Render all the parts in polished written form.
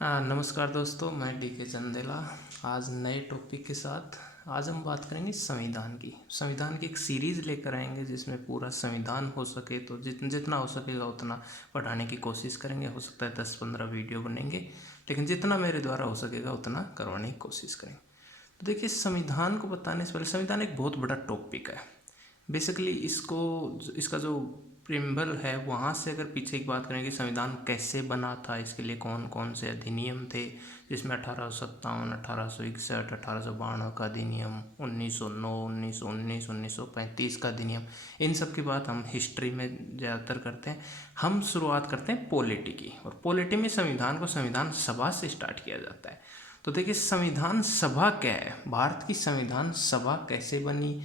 नमस्कार दोस्तों, मैं डीके चंदेला। आज नए टॉपिक के साथ आज हम बात करेंगे संविधान की। संविधान की एक सीरीज़ लेकर आएंगे जिसमें पूरा संविधान हो सके तो जितना हो सकेगा उतना पढ़ाने की कोशिश करेंगे। हो सकता है 10-15 वीडियो बनेंगे, लेकिन जितना मेरे द्वारा हो सकेगा उतना करवाने की कोशिश करेंगे। तो देखिए, संविधान को बताने से पहले संविधान एक बहुत बड़ा टॉपिक है। बेसिकली इसका जो प्रिम्बल है वहाँ से अगर पीछे की बात करें कि संविधान कैसे बना था, इसके लिए कौन कौन से अधिनियम थे, जिसमें 1857, 1861, 1892 का अधिनियम, 1909, 1919, 1935 का अधिनियम, इन सब की बात हम हिस्ट्री में ज़्यादातर करते हैं। हम शुरुआत करते हैं पॉलिटी की, और पॉलिटी में संविधान को संविधान सभा से स्टार्ट किया जाता है। तो देखिए, संविधान सभा क्या है, भारत की संविधान सभा कैसे बनी,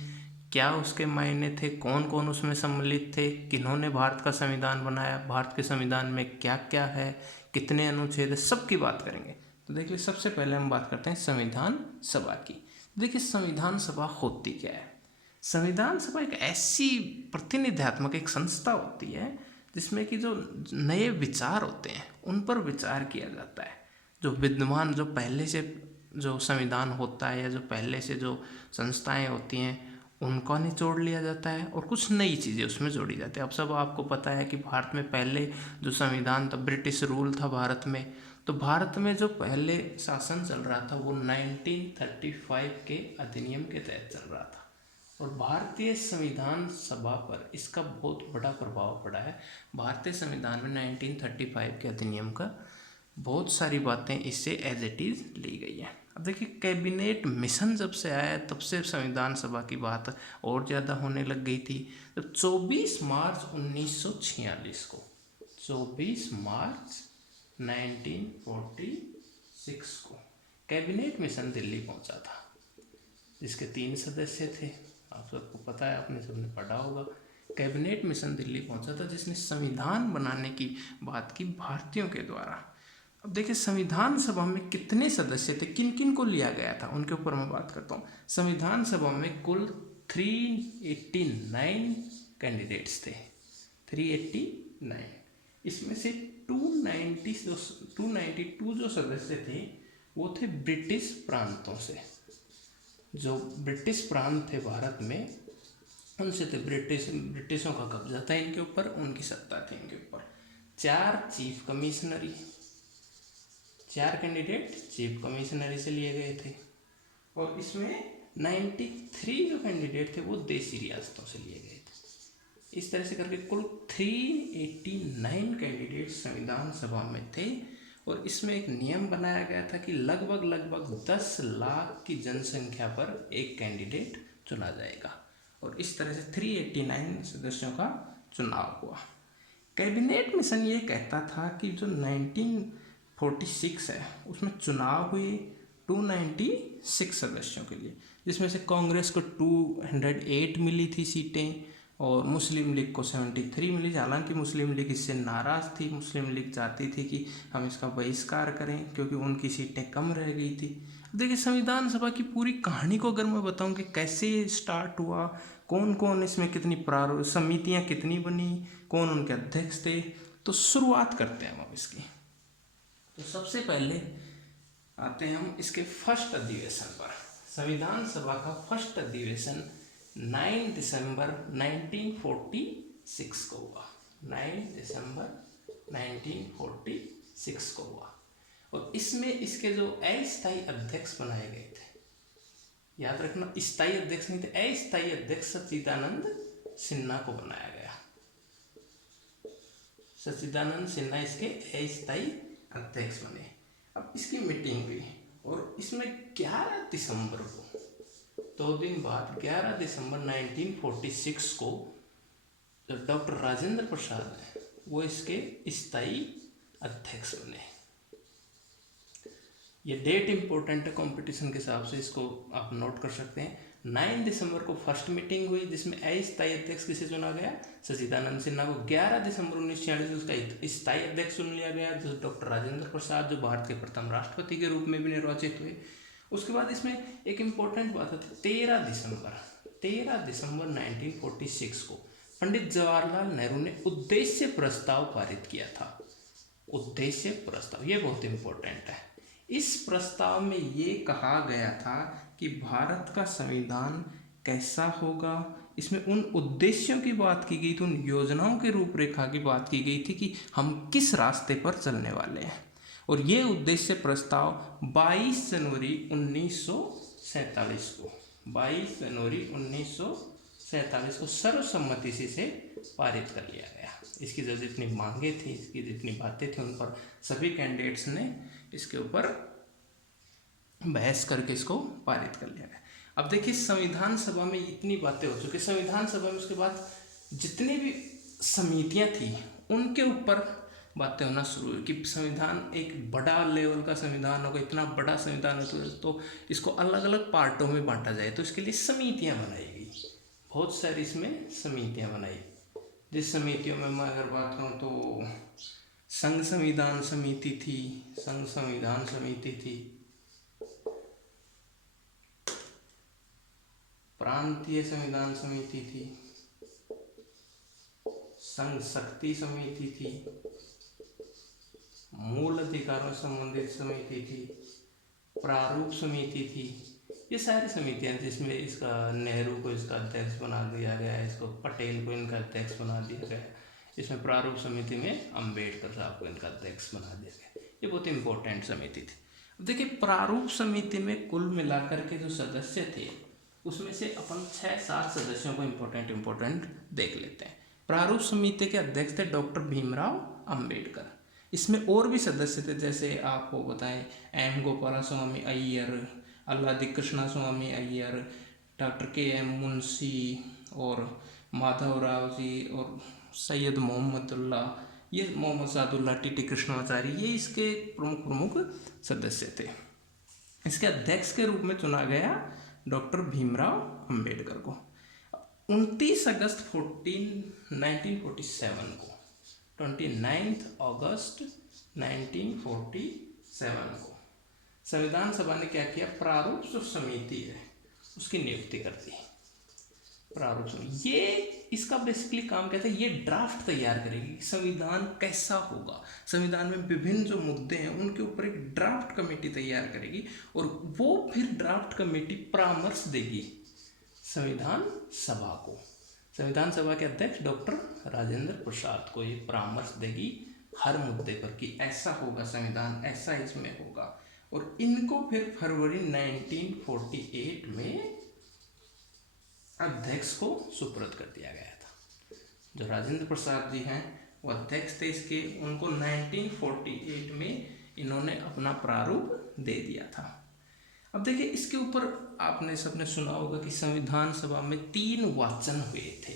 क्या उसके मायने थे, कौन कौन उसमें सम्मिलित थे, किन्होंने भारत का संविधान बनाया, भारत के संविधान में क्या क्या है, कितने अनुच्छेद है, सब की बात करेंगे। तो देखिए, सबसे पहले हम बात करते हैं संविधान सभा की। देखिए, संविधान सभा होती क्या है। संविधान सभा एक ऐसी प्रतिनिधित्मक एक संस्था होती है जिसमें कि जो नए विचार होते हैं उन पर विचार किया जाता है। जो विद्यमान, जो पहले से जो संविधान होता है या जो पहले से जो संस्थाएं होती हैं उनका निचोड़ लिया जाता है और कुछ नई चीज़ें उसमें जोड़ी जाती है। अब सब आपको पता है कि भारत में पहले जो संविधान था, ब्रिटिश रूल था भारत में। तो भारत में जो पहले शासन चल रहा था वो 1935 के अधिनियम के तहत चल रहा था, और भारतीय संविधान सभा पर इसका बहुत बड़ा प्रभाव पड़ा है। भारतीय संविधान में 1935 के अधिनियम का बहुत सारी बातें इससे एज इट इज़ ली गई है। अब देखिए, कैबिनेट मिशन जब से आया तब से संविधान सभा की बात और ज़्यादा होने लग गई थी। तो 24 मार्च 1946 को 24 मार्च 1946 को कैबिनेट मिशन दिल्ली पहुंचा था, जिसके 3 सदस्य थे। आप सबको पता है, आपने सबने पढ़ा होगा। कैबिनेट मिशन दिल्ली पहुंचा था जिसने संविधान बनाने की बात की भारतीयों के द्वारा। अब देखिए, संविधान सभा में कितने सदस्य थे, किन किन को लिया गया था, उनके ऊपर मैं बात करता हूँ। संविधान सभा में कुल 389 कैंडिडेट्स थे, 389। इसमें से 292 जो सदस्य थे वो थे ब्रिटिश प्रांतों से। जो ब्रिटिश प्रांत थे भारत में उनसे थे। ब्रिटिशों का कब्जा था इनके ऊपर, उनकी सत्ता थी इनके ऊपर। 4 चीफ कमिश्नरी, 4 कैंडिडेट चीफ कमिश्नरी से लिए गए थे, और इसमें 93 जो कैंडिडेट थे वो देसी रियासतों से लिए गए थे। इस तरह से करके कुल 389 कैंडिडेट संविधान सभा में थे, और इसमें एक नियम बनाया गया था कि लगभग 10 लाख की जनसंख्या पर एक कैंडिडेट चुना जाएगा, और इस तरह से 389 सदस्यों का चुनाव हुआ। कैबिनेट मिशन ये कहता था कि जो 1946 है उसमें चुनाव हुए 296 सदस्यों के लिए, जिसमें से कांग्रेस को 208 मिली थी सीटें और मुस्लिम लीग को 73 मिली। हालांकि मुस्लिम लीग इससे नाराज़ थी। मुस्लिम लीग चाहती थी कि हम इसका बहिष्कार करें क्योंकि उनकी सीटें कम रह गई थी। देखिए, संविधान सभा की पूरी कहानी को अगर मैं बताऊं कि कैसे स्टार्ट हुआ, कौन कौन इसमें कितनी समितियां कितनी बनी, कौन उनके अध्यक्ष थे, तो शुरुआत करते हैं हम इसकी। तो सबसे पहले आते हैं हम इसके फर्स्ट अधिवेशन पर। संविधान सभा का फर्स्ट अधिवेशन 9 दिसंबर 1946 को हुआ। 9 दिसंबर 1946 को हुआ, और इसमें इसके जो अस्थायी अध्यक्ष बनाए गए थे, याद रखना स्थायी अध्यक्ष नहीं थे, अस्थायी अध्यक्ष सच्चिदानंद सिन्हा को बनाया गया। सच्चिदानंद सिन्हा इसके अस्थायी अध्यक्ष बने। अब इसकी मीटिंग हुई, और इसमें 11 दिसंबर को, 2 दिन बाद 11 दिसंबर 1946 को जब डॉक्टर राजेंद्र प्रसाद है वो इसके स्थायी अध्यक्ष बने। ये डेट इंपॉर्टेंट है, कंपटीशन के हिसाब से इसको आप नोट कर सकते हैं। 9 दिसंबर को फर्स्ट मीटिंग हुई जिसमें अस्थायी अध्यक्ष किसे चुना गया, सच्चिदानंद सिन्हा को। 11 दिसंबर 1946 उसका स्थायी अध्यक्ष चुन लिया गया, जो डॉक्टर राजेंद्र प्रसाद, जो भारत के प्रथम राष्ट्रपति के रूप में भी निर्वाचित हुए। उसके बाद इसमें एक इम्पोर्टेंट बात है, 13 दिसंबर 1946 को पंडित जवाहरलाल नेहरू ने उद्देश्य प्रस्ताव पारित किया था। उद्देश्य प्रस्ताव, ये बहुत इंपॉर्टेंट है। इस प्रस्ताव में ये कहा गया था कि भारत का संविधान कैसा होगा। इसमें उन उद्देश्यों की बात की गई थी, उन योजनाओं के रूपरेखा की बात की गई थी कि हम किस रास्ते पर चलने वाले हैं। और ये उद्देश्य प्रस्ताव 22 जनवरी 1947 को 22 जनवरी 1947 को सर्वसम्मति से पारित कर लिया गया। इसकी जो जितनी मांगे थी, इसकी जितनी बातें थी, उन पर सभी कैंडिडेट्स ने इसके ऊपर बहस करके इसको पारित कर लिया गया। अब देखिए संविधान सभा में इतनी बातें हो चुकी, संविधान सभा में उसके बाद जितनी भी समितियां थी उनके ऊपर बातें होना शुरू हुई कि संविधान एक बड़ा लेवल का संविधान होगा, इतना बड़ा संविधान हो तो इसको अलग अलग पार्टों में बांटा जाए। तो इसके लिए समितियां बनाई गई, बहुत सारी इसमें समितियां बनाई। जिस समितियों में मैं अगर बात करूँ तो संघ संविधान समिति थी, संघ संविधान समिति थी, प्रांतीय संविधान समिति थी, संघ शक्ति समिति थी, मूल अधिकारों से संबंधित समिति थी, प्रारूप समिति थी। ये सारी समितियां जिसमें इसका नेहरू को इसका अध्यक्ष बना दिया गया है, इसको पटेल को इनका अध्यक्ष बना दिया गया है। इसमें प्रारूप समिति में अंबेडकर साहब को इनका अध्यक्ष बना दिया गया। ये बहुत इंपॉर्टेंट समिति थी। अब देखिए प्रारूप समिति में कुल मिलाकर के जो सदस्य थे उसमें से अपन 6-7 सदस्यों को इम्पोर्टेंट देख लेते हैं। प्रारूप समिति के अध्यक्ष थे डॉक्टर भीमराव अंबेडकर। इसमें और भी सदस्य थे, जैसे आपको बताएं एम गोपाला स्वामी अय्यर, अल्लादी कृष्णा स्वामी अय्यर, डॉक्टर के.एम. मुंशी और माधवराव जी और सैयद मोहम्मदुल्ला, ये मोहम्मद सादुल्ला, टी.टी. कृष्णाचार्य, ये इसके प्रमुख सदस्य थे। इसके अध्यक्ष के रूप में चुना गया डॉक्टर भीमराव अंबेडकर को। 29 अगस्त 1947 को 29 अगस्त 1947 को संविधान सभा ने क्या किया, प्रारूप जो समिति है उसकी नियुक्ति कर दी। प्रारूप समिति ये इसका बेसिकली काम क्या था, ये ड्राफ्ट तैयार करेगी संविधान कैसा होगा। संविधान में विभिन्न जो मुद्दे हैं उनके ऊपर एक ड्राफ्ट कमेटी तैयार करेगी और वो फिर ड्राफ्ट कमेटी परामर्श देगी संविधान सभा को। संविधान सभा के अध्यक्ष डॉक्टर राजेंद्र प्रसाद को ये परामर्श देगी हर मुद्दे पर कि ऐसा होगा संविधान, ऐसा इसमें होगा। और इनको फिर फरवरी 1948 में अध्यक्ष को सुपुर्द कर दिया गया था। जो राजेंद्र प्रसाद जी हैं वो अध्यक्ष थे इसके, उनको 1948 में इन्होंने अपना प्रारूप दे दिया था। अब देखिए इसके ऊपर आपने सबने सुना होगा कि संविधान सभा में 3 वाचन हुए थे,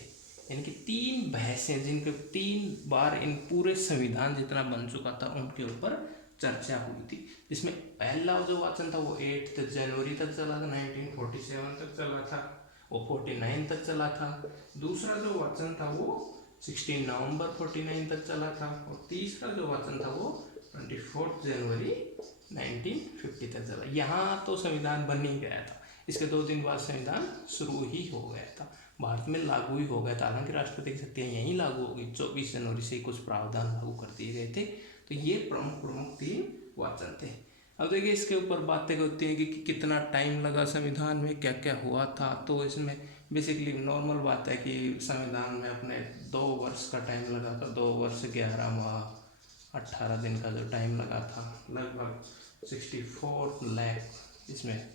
यानी कि 3 बहसें जिनके 3 बार इन पूरे संविधान जितना बन चुका था उनके ऊपर चर्चा हुई थी। जिसमें पहला जो वाचन था वो 8 जनवरी तक चला था, 1947 तक चला था, वो 49 तक चला था। दूसरा जो वाचन था वो 16 नवंबर 49 तक चला था और तीसरा जो वाचन था वो 24 जनवरी 1950 तक चला। यहाँ तो संविधान बन ही गया था, इसके 2 दिन बाद संविधान शुरू ही हो गया था, भारत में लागू ही हो गया था। हालांकि राष्ट्रपति की शक्तियाँ यहीं लागू हो गई, 24 जनवरी से कुछ प्रावधान लागू कर दिए गए थे। तो ये प्रमुख 3 वाचन थे। अब देखिए इसके ऊपर बातें होती हैं कि कितना टाइम लगा संविधान में, क्या क्या हुआ था। तो इसमें बेसिकली नॉर्मल बात है कि संविधान में अपने 2 वर्ष का टाइम लगा था, 2 वर्ष 11 माह 18 दिन का जो टाइम लगा था, लगभग 64 लाख इसमें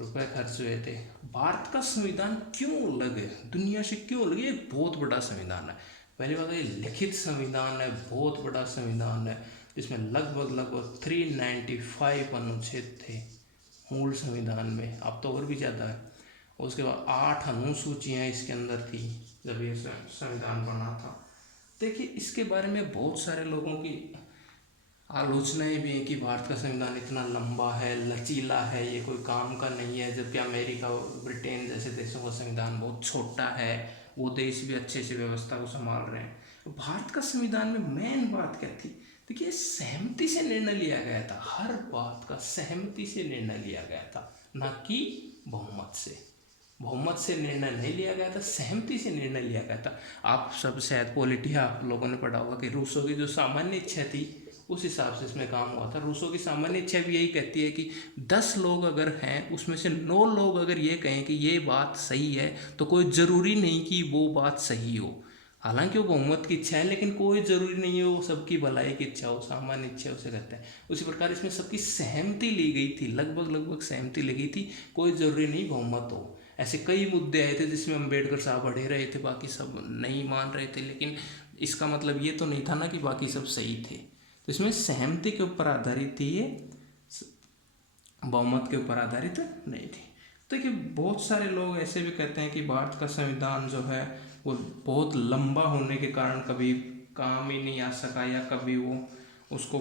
रुपए खर्च हुए थे। भारत का संविधान क्यों अलग है, दुनिया से क्यों अलग है? ये बहुत बड़ा संविधान है। पहली बात ये लिखित संविधान है, बहुत बड़ा संविधान है, जिसमें लगभग 395 अनुच्छेद थे मूल संविधान में, अब तो और भी ज़्यादा है। उसके बाद 8 अनुसूचियाँ इसके अंदर थी जब ये संविधान बना था। देखिए इसके बारे में बहुत सारे लोगों की आलोचनाएं भी हैं कि भारत का संविधान इतना लंबा है, लचीला है, ये कोई काम का नहीं है, जबकि अमेरिका और ब्रिटेन जैसे देशों का संविधान बहुत छोटा है, वो देश भी अच्छे से व्यवस्था को संभाल रहे हैं। भारत का संविधान में मेन बात क्या थी, देखिए सहमति से निर्णय लिया गया था, हर बात का सहमति से निर्णय लिया गया था, ना कि बहुमत से। बहुमत से निर्णय नहीं लिया गया था, सहमति से निर्णय लिया गया था। आप सब शायद पॉलिटी आप लोगों ने पढ़ा होगा कि रूसों की जो सामान्य इच्छा थी उस हिसाब से इसमें काम हुआ था। रूसो की सामान्य इच्छा भी यही कहती है कि 10 लोग अगर हैं उसमें से 9 लोग अगर ये कहें कि ये बात सही है तो कोई ज़रूरी नहीं कि वो बात सही हो। हालांकि वो बहुमत की इच्छा है लेकिन कोई ज़रूरी नहीं है वो सबकी भलाई की इच्छा हो, सामान्य इच्छा उसे कहते हैं। उसी प्रकार इसमें सबकी सहमति ली गई थी, लगभग लगभग सहमति ली गई थी, कोई ज़रूरी नहीं बहुमत हो। ऐसे कई मुद्दे आए थे जिसमें अम्बेडकर साहब अड़े रहे थे, बाकी सब नहीं मान रहे थे, लेकिन इसका मतलब ये तो नहीं था ना कि बाकी सब सही थे। तो इसमें सहमति के ऊपर आधारित थी ये, बहुमत के ऊपर आधारित नहीं थी। तो देखिए बहुत सारे लोग ऐसे भी कहते हैं कि भारत का संविधान जो है वो बहुत लंबा होने के कारण कभी काम ही नहीं आ सका, या कभी वो उसको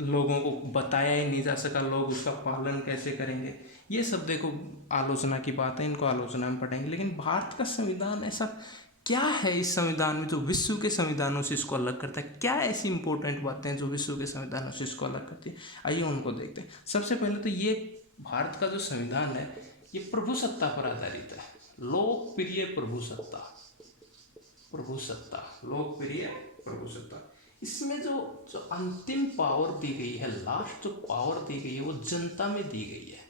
लोगों को बताया ही नहीं जा सका, लोग उसका पालन कैसे करेंगे। ये सब देखो आलोचना की बात है, इनको आलोचना में पढ़ेंगे। लेकिन भारत का संविधान ऐसा क्या है इस संविधान में जो विश्व के संविधानों से इसको अलग करता है? क्या ऐसी इंपॉर्टेंट बातें हैं जो विश्व के संविधानों से इसको अलग करती है? आइए उनको देखते हैं। सबसे पहले तो ये भारत का जो संविधान है ये प्रभुसत्ता पर आधारित है। लोकप्रिय प्रभुसत्ता, लोकप्रिय प्रभुसत्ता। इसमें जो जो अंतिम पावर दी गई है, लास्ट जो पावर दी गई है वो जनता में दी गई है।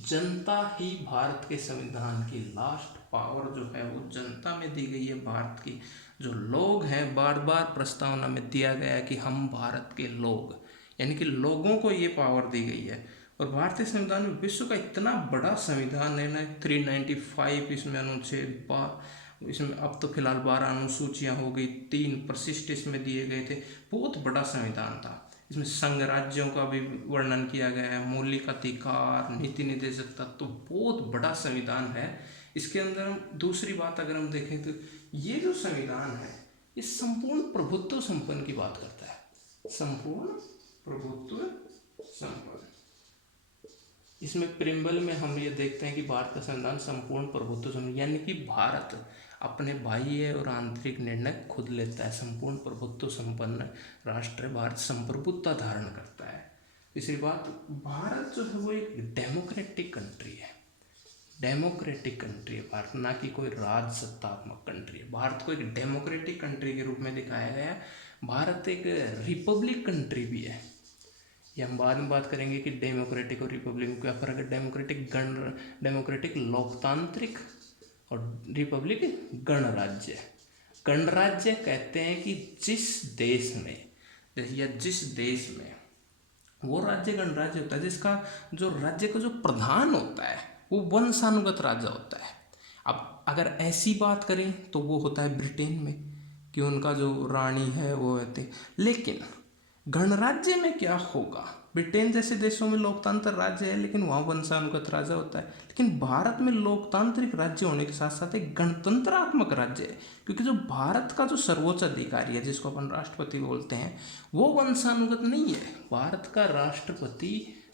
जनता ही भारत के संविधान की लास्ट पावर जो है वो जनता में दी गई है। भारत की जो लोग हैं, बार बार प्रस्तावना में दिया गया है कि हम भारत के लोग, यानी कि लोगों को ये पावर दी गई है। और भारतीय संविधान में विश्व का इतना बड़ा संविधान है ना, 395 इसमें अनुच्छेद, इसमें अब तो फिलहाल 12 अनुसूचियाँ हो गई, 3 परिशिष्ट इसमें दिए गए थे। बहुत बड़ा संविधान था। इसमें संघ राज्यों का भी वर्णन किया गया है, मौलिक अधिकार, नीति निर्देशक तत्व, तो बहुत बड़ा संविधान है। इसके अंदर हम दूसरी बात अगर हम देखें तो ये जो संविधान है ये संपूर्ण प्रभुत्व संपन्न की बात करता है। संपूर्ण प्रभुत्व संपन्न। इसमें प्रिम्बल में हम ये देखते हैं कि भारत का संविधान संपूर्ण प्रभुत्व संपन्न, यानी कि भारत अपने बाह्य और आंतरिक निर्णय खुद लेता है। संपूर्ण प्रभुत्व संपन्न राष्ट्र भारत संप्रभुत्ता धारण करता है। तीसरी बात, भारत जो है वो एक डेमोक्रेटिक कंट्री है। डेमोक्रेटिक कंट्री है भारत, ना कि कोई राजसत्तात्मक कंट्री है। भारत को एक डेमोक्रेटिक कंट्री के रूप में दिखाया गया है। भारत एक रिपब्लिक कंट्री भी है। ये हम बाद में बात करेंगे कि डेमोक्रेटिक और रिपब्लिक में क्या फर्क है। डेमोक्रेटिक लोकतांत्रिक और रिपब्लिक गणराज्य। गणराज्य कहते हैं कि जिस देश में वो राज्य गणराज्य होता है जिसका जो राज्य का जो प्रधान होता है वो वंशानुगत राजा होता है। अब अगर ऐसी बात करें तो वो होता है ब्रिटेन में कि उनका जो रानी है वो रहते। लेकिन गणराज्य में क्या होगा? ब्रिटेन जैसे देशों में लोकतंत्र राज्य है लेकिन वहाँ वंशानुगत राजा होता है। लेकिन भारत में लोकतांत्रिक राज्य होने के साथ साथ एक गणतंत्रात्मक राज्य है, क्योंकि जो भारत का जो सर्वोच्च अधिकारी है जिसको अपन राष्ट्रपति बोलते हैं वो वंशानुगत नहीं है। भारत का राष्ट्रपति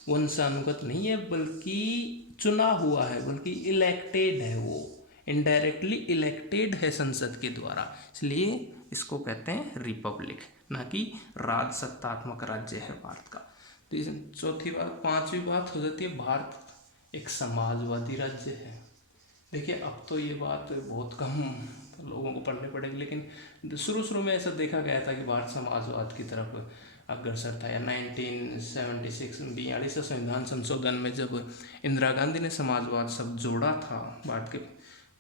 वंशानुगत नहीं है बल्कि चुना हुआ है, बल्कि इलेक्टेड है, वो इनडायरेक्टली इलेक्टेड है संसद के द्वारा। इसलिए इसको कहते हैं रिपब्लिक, ना कि राजसत्तात्मक राज्य है भारत का। तो चौथी बात, पांचवी बात हो जाती है भारत एक समाजवादी राज्य है। देखिए अब तो ये बात बहुत कम लोगों को पढ़ने पड़ेगी, लेकिन शुरू में ऐसा देखा गया था कि भारत समाजवाद की तरफ अग्रसर था। या 1976 42 संविधान संशोधन में जब इंदिरा गांधी ने समाजवाद शब्द जोड़ा था भारत के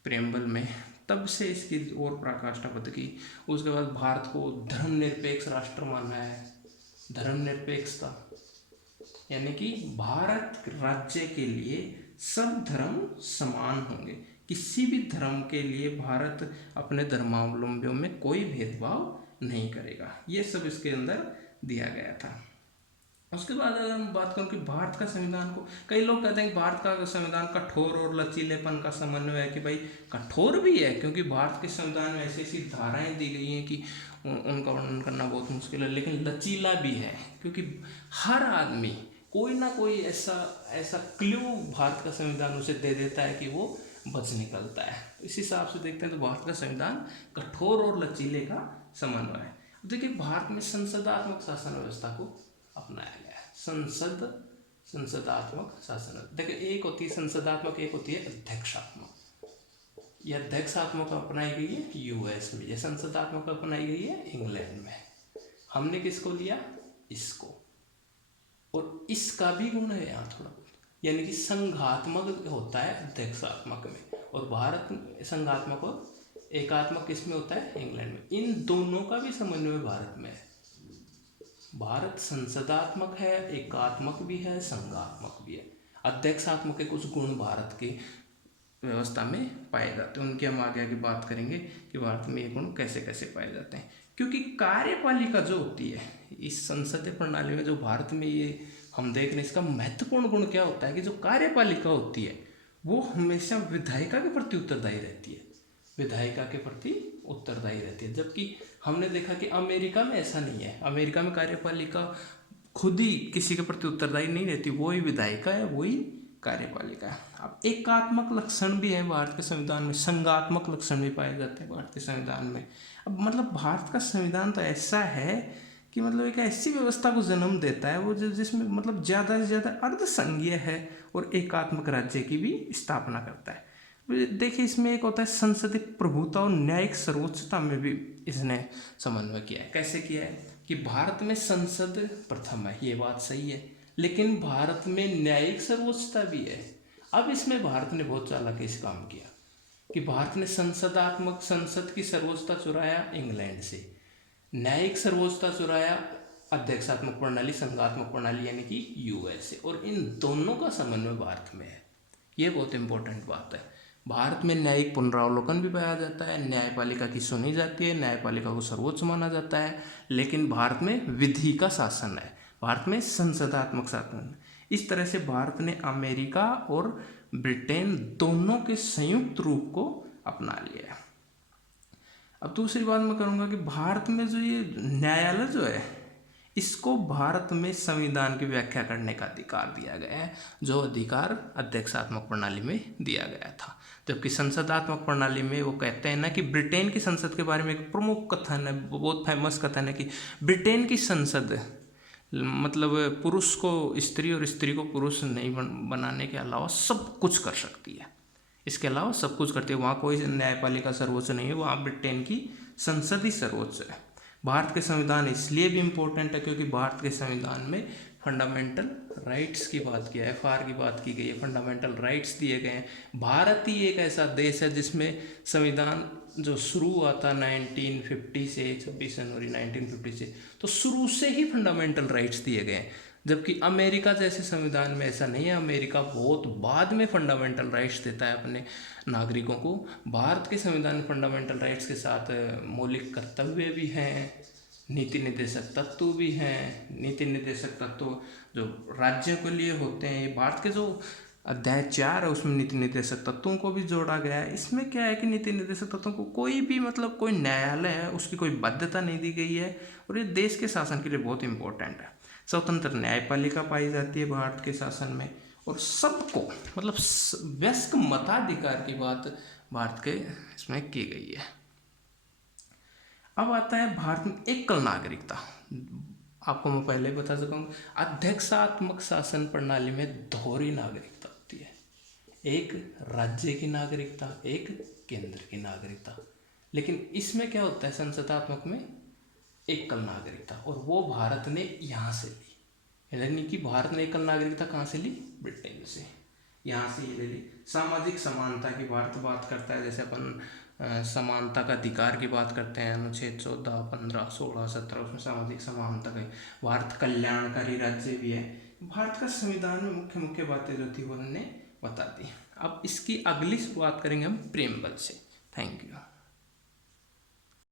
प्रेम्बल में, तब से इसकी और पराकाष्ठा पद की। उसके बाद भारत को धर्मनिरपेक्ष राष्ट्र माना है। धर्मनिरपेक्षता यानी कि भारत राज्य के लिए सब धर्म समान होंगे, किसी भी धर्म के लिए भारत अपने धर्मावलंबियों में कोई भेदभाव नहीं करेगा। ये सब इसके अंदर दिया गया था। उसके बाद अगर हम बात करूं कि भारत का संविधान को, कई लोग कहते हैं कि भारत का संविधान कठोर और लचीलेपन का समन्वय है। कि भाई कठोर भी है क्योंकि भारत के संविधान में ऐसी ऐसी धाराएं दी गई हैं कि उनका वर्णन करना बहुत मुश्किल है, लेकिन लचीला भी है क्योंकि हर आदमी कोई ना कोई ऐसा क्ल्यू भारत का संविधान उसे दे देता है कि वो बच निकलता है। इस हिसाब से देखते हैं तो भारत का संविधान कठोर और लचीले का समन्वय है। देखिए भारत में संसदात्मक शासन व्यवस्था को अपनाया गया है। संसदात्मक शासन, देखिए एक होती है संसदात्मक, एक होती है अध्यक्षात्मक। यह अध्यक्षात्मक अपनाई गई है यूएस में, यह संसदात्मक अपनाई गई है इंग्लैंड में। हमने किसको लिया? इसको, और इसका भी गुण है यहाँ थोड़ा, यानी कि संघात्मक होता है अध्यक्षात्मक में, और भारत में संघात्मक और एकात्मक किसमें होता है, इंग्लैंड में। इन दोनों का भी समन्वय भारत में है। भारत संसदात्मक है, एकात्मक भी है, संघात्मक भी है। अध्यक्षात्मक के कुछ गुण भारत की व्यवस्था में पाए जाते हैं, उनकी हम आगे आगे बात करेंगे कि भारत में ये गुण कैसे कैसे पाए जाते हैं। क्योंकि कार्यपालिका जो होती है इस संसदीय प्रणाली में, जो भारत में ये हम देख रहे हैं, इसका महत्वपूर्ण गुण क्या होता है कि जो कार्यपालिका होती है वो हमेशा विधायिका के प्रति उत्तरदायी रहती है, विधायिका के प्रति उत्तरदायी रहती है। जबकि हमने देखा कि अमेरिका में ऐसा नहीं है, अमेरिका में कार्यपालिका खुद ही किसी के प्रति उत्तरदायी नहीं रहती, वो ही विधायिका है, वो ही कार्यपालिका है। अब एकात्मक लक्षण भी है भारत के संविधान में, संघात्मक लक्षण भी पाए जाते हैं भारत के संविधान में। अब मतलब भारत का संविधान तो ऐसा है कि मतलब एक ऐसी व्यवस्था को जन्म देता है वो जिसमें मतलब ज़्यादा से ज़्यादा अर्धसंघीय है और एकात्मक राज्य की भी स्थापना करता है। देखिए इसमें एक होता है संसदीय प्रभुता और न्यायिक सर्वोच्चता में भी इसने समन्वय किया है। कैसे किया है कि भारत में संसद प्रथम है, ये बात सही है, लेकिन भारत में न्यायिक सर्वोच्चता भी है। अब इसमें भारत ने बहुत चालाकी से काम किया कि भारत ने संसदात्मक संसद की सर्वोच्चता चुराया इंग्लैंड से, न्यायिक सर्वोच्चता चुराया अध्यक्षात्मक प्रणाली संघात्मक प्रणाली यानी कि यूएस से, और इन दोनों का समन्वय भारत में है। ये बहुत इंपॉर्टेंट बात है। भारत में न्यायिक पुनरावलोकन भी पाया जाता है, न्यायपालिका की सुनी जाती है, न्यायपालिका को सर्वोच्च माना जाता है, लेकिन भारत में विधि का शासन है, भारत में संसदात्मक शासन है। इस तरह से भारत ने अमेरिका और ब्रिटेन दोनों के संयुक्त रूप को अपना लिया है। अब दूसरी बात मैं करूँगा कि भारत में जो ये न्यायालय जो है इसको भारत में संविधान की व्याख्या करने का अधिकार दिया गया है, जो अधिकार अध्यक्षात्मक प्रणाली में दिया गया था। जबकि संसदात्मक प्रणाली में वो कहते हैं ना कि ब्रिटेन की संसद के बारे में एक प्रमुख कथन है, बहुत फेमस कथन है कि ब्रिटेन की संसद मतलब पुरुष को स्त्री और स्त्री को पुरुष नहीं बनाने के अलावा सब कुछ कर सकती है, इसके अलावा सब कुछ करती है। वहाँ कोई न्यायपालिका सर्वोच्च नहीं है, वहाँ ब्रिटेन की संसद ही सर्वोच्च है। भारत के संविधान इसलिए भी इम्पोर्टेंट है क्योंकि भारत के संविधान में फंडामेंटल राइट्स की बात की है, FR की बात की गई है, फंडामेंटल राइट्स दिए गए हैं। भारत ही एक ऐसा देश है जिसमें संविधान जो शुरू हुआ था 1950 से, 26 जनवरी 1950 से, तो शुरू से ही फंडामेंटल राइट्स दिए गए हैं। जबकि अमेरिका जैसे संविधान में ऐसा नहीं है, अमेरिका बहुत बाद में फंडामेंटल राइट्स देता है अपने नागरिकों को। भारत के संविधान में फंडामेंटल राइट्स के साथ मौलिक कर्तव्य भी हैं, नीति निर्देशक तत्व भी हैं। नीति निर्देशक तत्व जो राज्यों के लिए होते हैं, ये भारत के जो अध्याय 4 है उसमें नीति निर्देशक तत्वों को भी जोड़ा गया है। इसमें क्या है कि नीति निर्देशक तत्वों को कोई भी मतलब कोई न्यायालय है उसकी कोई बाध्यता नहीं दी गई है, और ये देश के शासन के लिए बहुत इंपॉर्टेंट है। स्वतंत्र न्यायपालिका पाई जाती है भारत के शासन में, और सबको मतलब वयस्क मताधिकार की बात भारत के इसमें की गई है। अब आता है भारत में एकल नागरिकता। आपको मैं पहले ही बता चुका हूँ, अध्यक्षात्मक शासन प्रणाली में दोहरी नागरिकता होती है, एक राज्य की नागरिकता, एक केंद्र की नागरिकता। लेकिन इसमें क्या होता है संसदात्मक में एकल नागरिकता, और वो भारत ने यहाँ से ली, यानी कि भारत ने एकल नागरिकता कहाँ से ली, ब्रिटेन से, यहाँ से ये ले ली। सामाजिक समानता की भारत बात करता है, जैसे अपन समानता का अधिकार की बात करते हैं, अनुच्छेद 14, 15, 16, 17, उसमें सामाजिक समानता का। भारत कल्याणकारी राज्य भी है। भारत का संविधान में मुख्य मुख्य बातें जो थी वो उन्होंने बता दी। अब इसकी अगली शुरुआत करेंगे हम प्रेमबल से। Thank you.